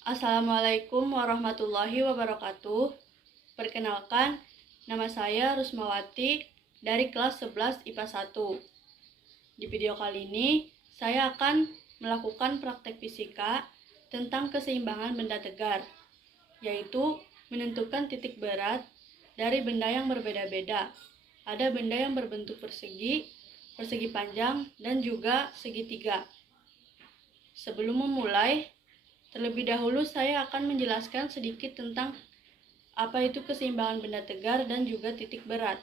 Assalamualaikum warahmatullahi wabarakatuh. Perkenalkan, nama saya Rusmawati dari kelas 11 IPA 1. Di video kali ini, saya akan melakukan praktek fisika tentang keseimbangan benda tegar, yaitu menentukan titik berat dari benda yang berbeda-beda. Ada benda yang berbentuk persegi, persegi panjang, dan juga segitiga. Sebelum memulai, terlebih dahulu saya akan menjelaskan sedikit tentang apa itu keseimbangan benda tegar dan juga titik berat.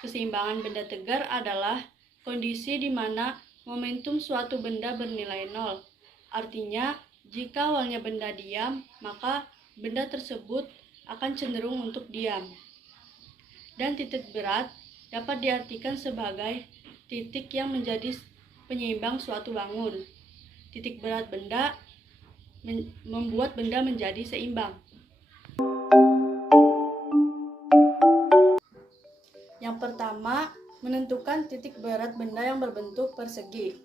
Keseimbangan benda tegar adalah kondisi di mana momentum suatu benda bernilai nol. Artinya, jika awalnya benda diam, maka benda tersebut akan cenderung untuk diam. Dan titik berat dapat diartikan sebagai titik yang menjadi penyeimbang suatu bangun. Titik berat benda membuat benda menjadi seimbang. Yang pertama, menentukan titik berat benda yang berbentuk persegi.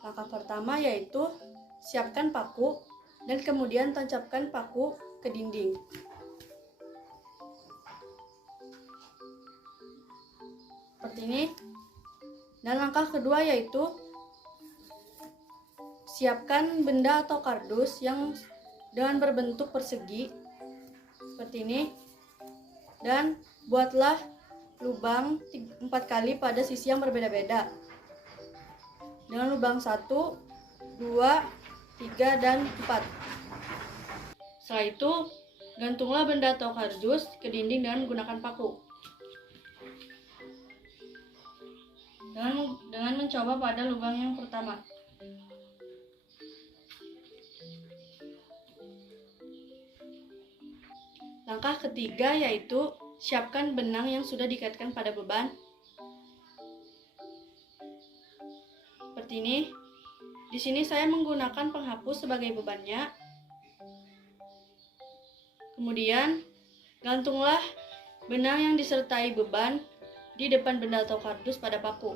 Langkah pertama yaitu siapkan paku dan kemudian tancapkan paku ke dinding. Seperti ini. Dan langkah kedua yaitu siapkan benda atau kardus yang dengan berbentuk persegi seperti ini, dan buatlah lubang 4 kali pada sisi yang berbeda-beda dengan lubang 1, 2, 3, dan 4. Setelah itu, gantunglah benda atau kardus ke dinding dengan menggunakan paku. Dengan mencoba pada lubang yang pertama. Langkah ketiga yaitu siapkan benang yang sudah dikaitkan pada beban. Seperti ini. Di sini saya menggunakan penghapus sebagai bebannya. Kemudian, gantunglah benang yang disertai beban di depan benda atau kardus pada paku.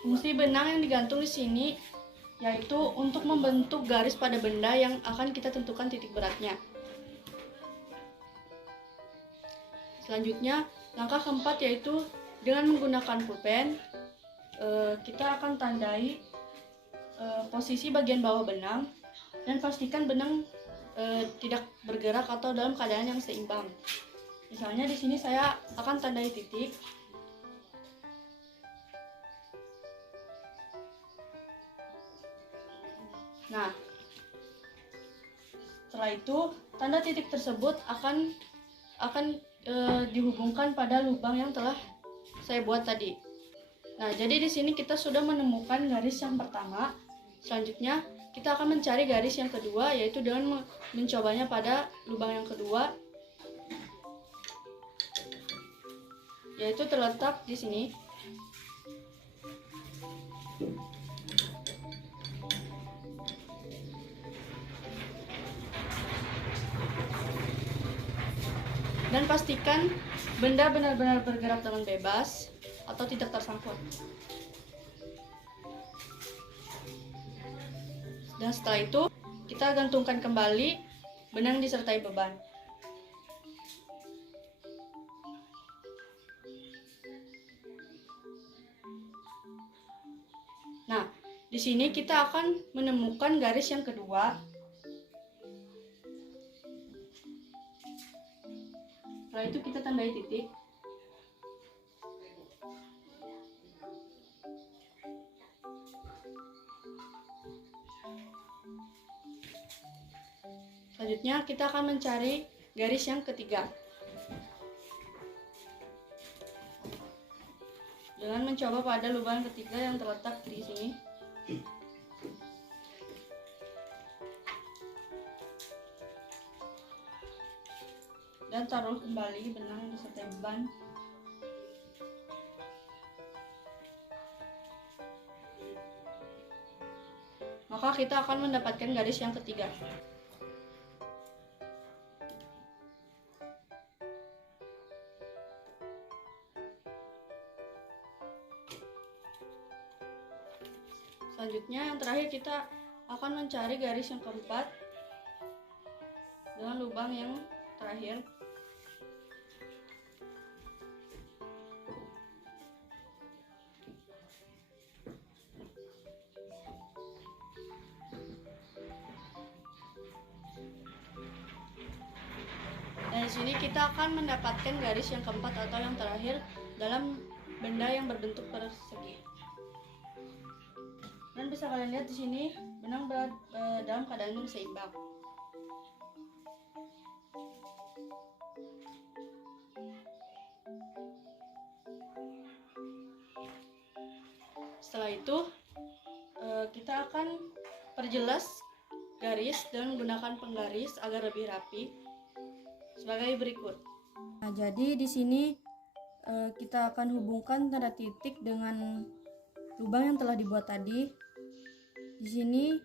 Fungsi benang yang digantung di sini yaitu untuk membentuk garis pada benda yang akan kita tentukan titik beratnya. Selanjutnya, langkah keempat yaitu dengan menggunakan pulpen, kita akan tandai posisi bagian bawah benang dan pastikan benang tidak bergerak atau dalam keadaan yang seimbang. Misalnya di sini saya akan tandai titik. Nah, setelah itu tanda titik tersebut akan dihubungkan pada lubang yang telah saya buat tadi. Nah, jadi di sini kita sudah menemukan garis yang pertama. Selanjutnya kita akan mencari garis yang kedua, yaitu dengan mencobanya pada lubang yang kedua, yaitu terletak di sini. Dan pastikan benda benar-benar bergerak dengan bebas atau tidak tersangkut. Dan setelah itu, kita gantungkan kembali benang disertai beban. Nah, di sini kita akan menemukan garis yang kedua. Setelah itu kita tandai titik. Selanjutnya kita akan mencari garis yang ketiga. Dengan mencoba pada lubang ketiga yang terletak di sini. Dan taruh kembali benang disertai beban. Maka kita akan mendapatkan garis yang ketiga. Selanjutnya yang terakhir kita akan mencari garis yang keempat dengan lubang yang terakhir. Dan di sini kita akan mendapatkan garis yang keempat atau yang terakhir dalam benda yang berbentuk persegi. Dan bisa kalian lihat di sini benang dalam keadaan yang seimbang. Setelah itu kita akan perjelas garis dengan menggunakan penggaris agar lebih rapi sebagai berikut. Nah, jadi di sini kita akan hubungkan tanda titik dengan lubang yang telah dibuat tadi. Di sini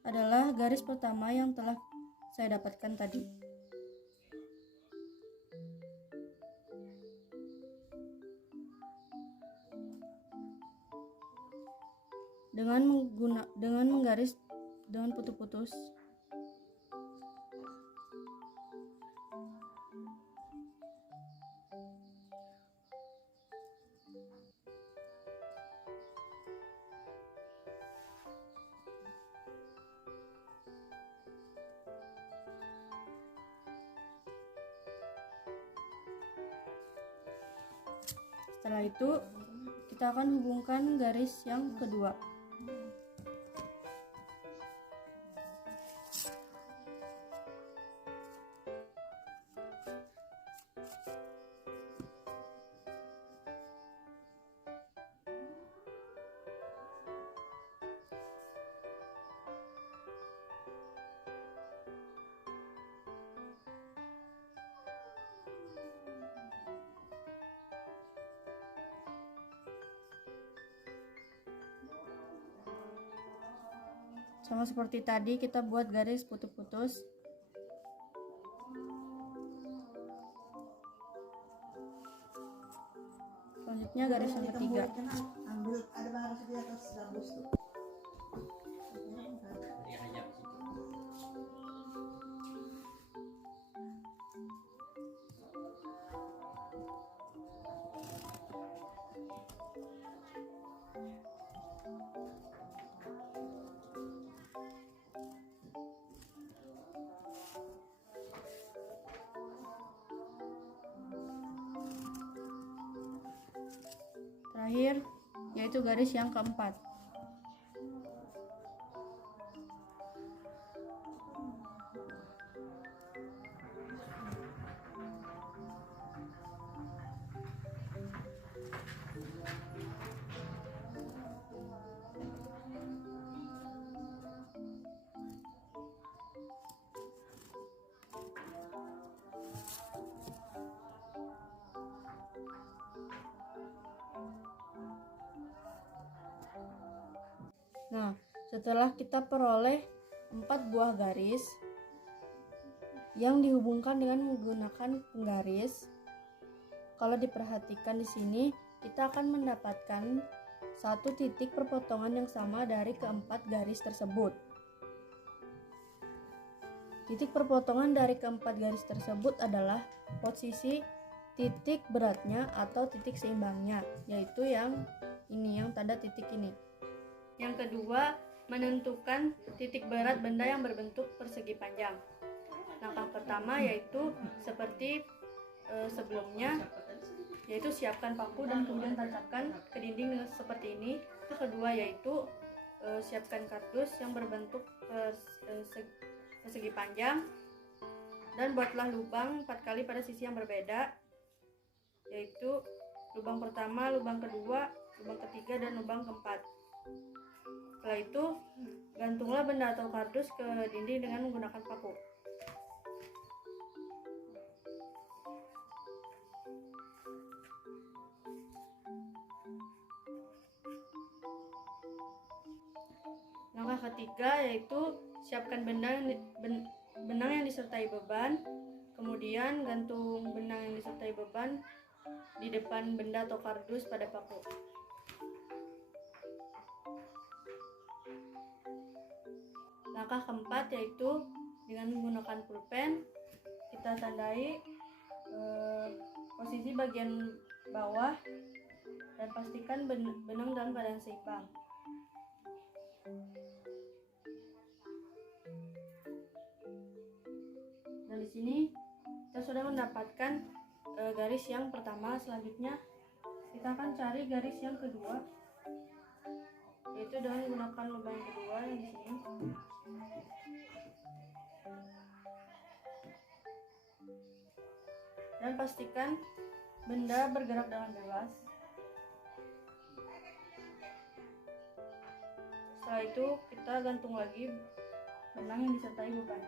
adalah garis pertama yang telah saya dapatkan tadi. Dengan menggaris dengan putus-putus. Setelah itu kita akan hubungkan garis yang kedua. Sama seperti tadi, kita buat garis putus-putus. Selanjutnya garis yang ketiga. Ambil ada bahan di atas gabus tuh. Terakhir yaitu garis yang keempat. Nah, setelah kita peroleh 4 buah garis yang dihubungkan dengan menggunakan penggaris, kalau diperhatikan di sini, kita akan mendapatkan satu titik perpotongan yang sama dari keempat garis tersebut. Titik perpotongan dari keempat garis tersebut adalah posisi titik beratnya atau titik seimbangnya, yaitu yang ini, yang tanda titik ini. Yang kedua, menentukan titik berat benda yang berbentuk persegi panjang. Langkah pertama yaitu seperti sebelumnya, yaitu siapkan paku dan kemudian tancapkan ke dinding seperti ini. Yang kedua yaitu siapkan kardus yang berbentuk persegi panjang dan buatlah lubang 4 kali pada sisi yang berbeda, yaitu lubang pertama, lubang kedua, lubang ketiga, dan lubang keempat. Setelah itu, gantunglah benda atau kardus ke dinding dengan menggunakan paku. Langkah ketiga yaitu siapkan benang yang disertai beban, kemudian gantung benang yang disertai beban di depan benda atau kardus pada paku. Langkah keempat yaitu dengan menggunakan pulpen kita tandai posisi bagian bawah dan pastikan benang dalam keadaan seimbang. Dan di sini kita sudah mendapatkan garis yang pertama. Selanjutnya kita akan cari garis yang kedua, yaitu dengan menggunakan lubang yang kedua yang di sini. Dan pastikan benda bergerak dengan bebas. Setelah itu kita gantung lagi benang yang disertai beban.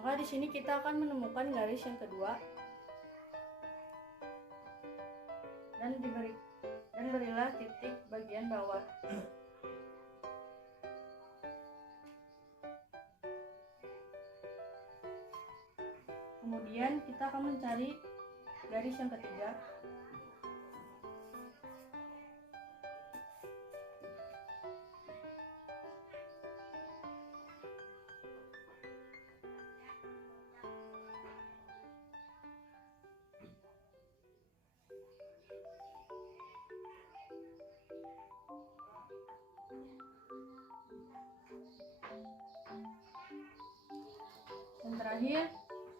Maka di sini kita akan menemukan garis yang kedua dan berilah titik bagian bawah. Kemudian kita akan mencari garis yang ketiga. Dan terakhir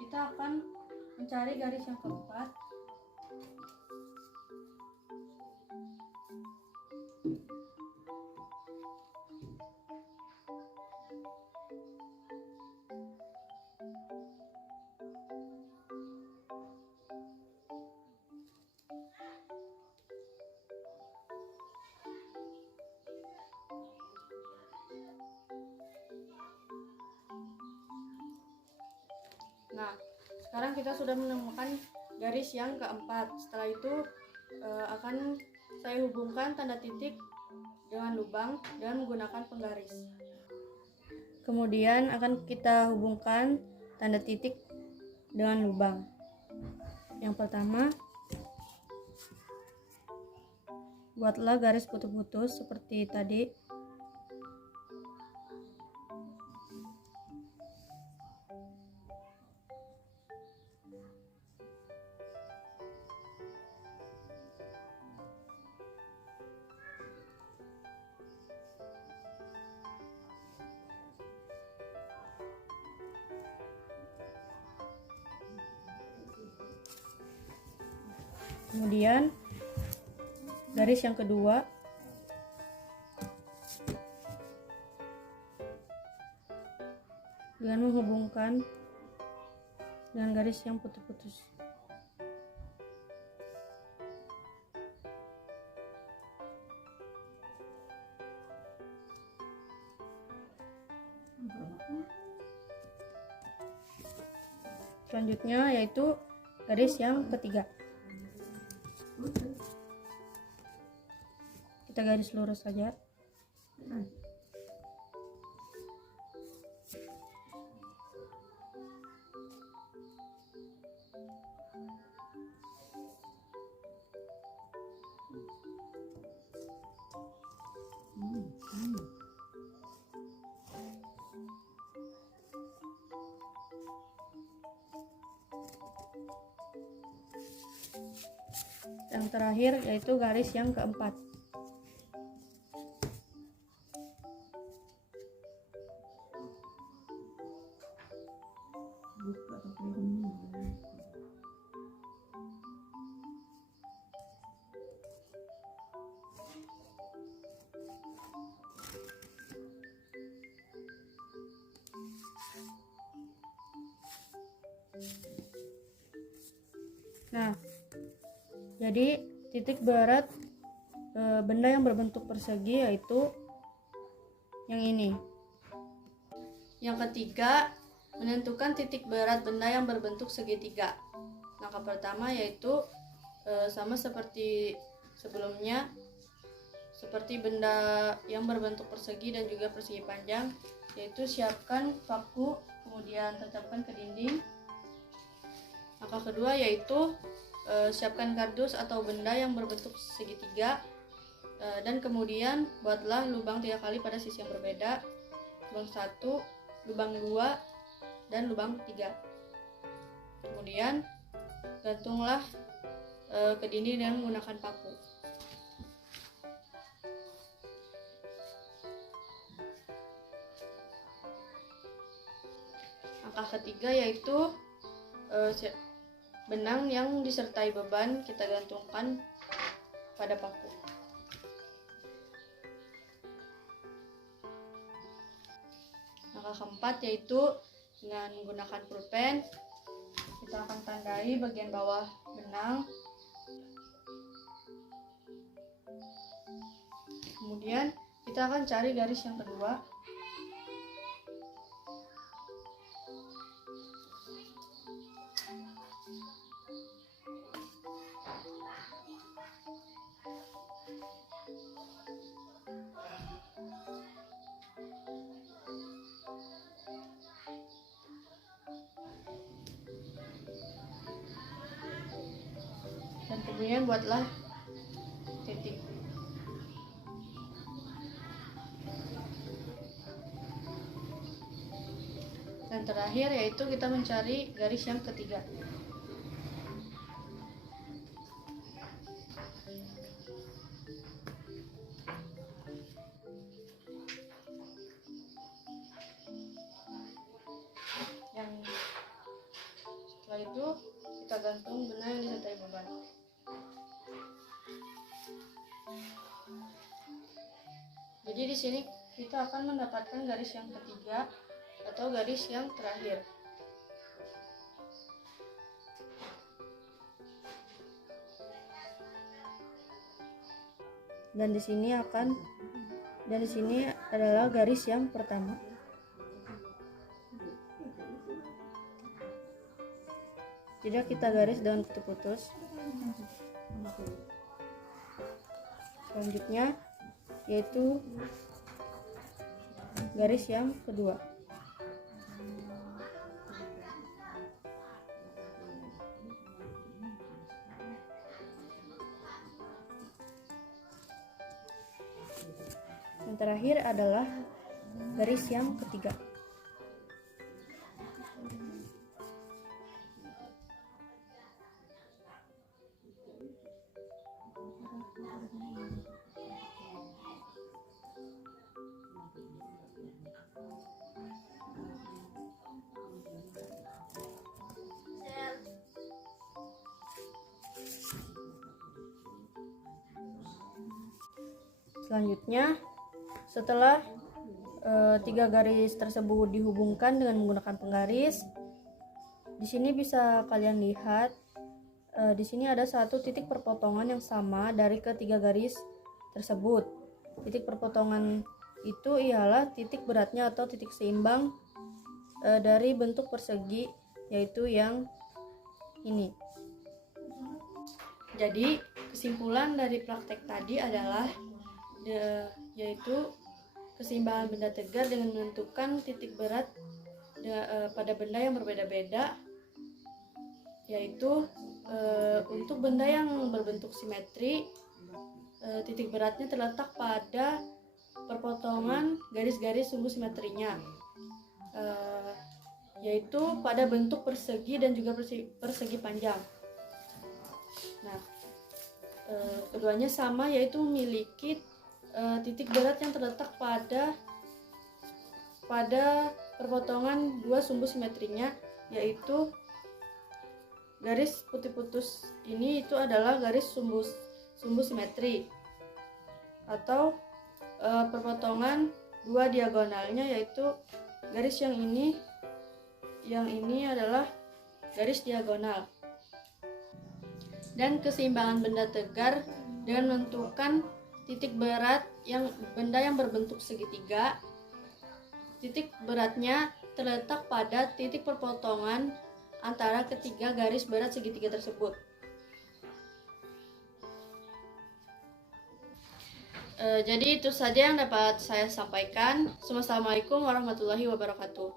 kita akan mencari garis yang keempat. Nah, sekarang kita sudah menemukan garis yang keempat. Setelah itu akan saya hubungkan tanda titik dengan lubang dan menggunakan penggaris. Kemudian akan kita hubungkan tanda titik dengan lubang. Yang pertama, buatlah garis putus-putus seperti tadi. Kemudian garis yang kedua dengan menghubungkan dengan garis yang putus-putus. Selanjutnya yaitu garis yang ketiga. Kita garis lurus saja. Yang terakhir yaitu garis yang keempat. Nah, jadi titik berat benda yang berbentuk persegi yaitu yang ini. Yang ketiga, menentukan titik berat benda yang berbentuk segitiga. Langkah pertama yaitu sama seperti sebelumnya, seperti benda yang berbentuk persegi dan juga persegi panjang, yaitu siapkan paku, kemudian tancapkan ke dinding. Langkah kedua yaitu siapkan kardus atau benda yang berbentuk segitiga, Dan kemudian buatlah lubang 3 kali pada sisi yang berbeda, lubang 1, lubang 2, dan lubang 3. Kemudian gantunglah ke dinding dengan menggunakan paku. Langkah ketiga yaitu benang yang disertai beban kita gantungkan pada paku. Langkah keempat yaitu dengan menggunakan pulpen kita akan tandai bagian bawah benang. Kemudian kita akan cari garis yang kedua. Dan kemudian buatlah titik. Dan terakhir yaitu kita mencari garis yang ketiga. Setelah itu kita gantung benang yang disertai beban. Jadi di sini kita akan mendapatkan garis yang ketiga atau garis yang terakhir. Dan di sini adalah garis yang pertama. Tidak kita garis dengan putus-putus. Selanjutnya yaitu garis yang kedua. Yang terakhir adalah garis yang ketiga. Selanjutnya, setelah 3 garis tersebut dihubungkan dengan menggunakan penggaris, di sini bisa kalian lihat di sini ada satu titik perpotongan yang sama dari ketiga garis tersebut. Titik perpotongan itu ialah titik beratnya atau titik seimbang dari bentuk persegi, yaitu yang ini. Jadi kesimpulan dari praktek tadi adalah yaitu keseimbangan benda tegar dengan menentukan titik berat pada benda yang berbeda-beda, yaitu untuk benda yang berbentuk simetri, titik beratnya terletak pada perpotongan garis-garis sumbu simetrinya, yaitu pada bentuk persegi dan juga persegi panjang. Nah, keduanya sama, yaitu memiliki titik berat yang terletak pada perpotongan dua sumbu simetrinya, yaitu garis putih putus ini itu adalah garis sumbu simetri, atau perpotongan dua diagonalnya, yaitu garis yang ini adalah garis diagonal. Dan keseimbangan benda tegar dengan menentukan titik berat benda yang berbentuk segitiga. Titik beratnya terletak pada titik perpotongan antara ketiga garis berat segitiga tersebut. Jadi itu saja yang dapat saya sampaikan. Wassalamualaikum warahmatullahi wabarakatuh.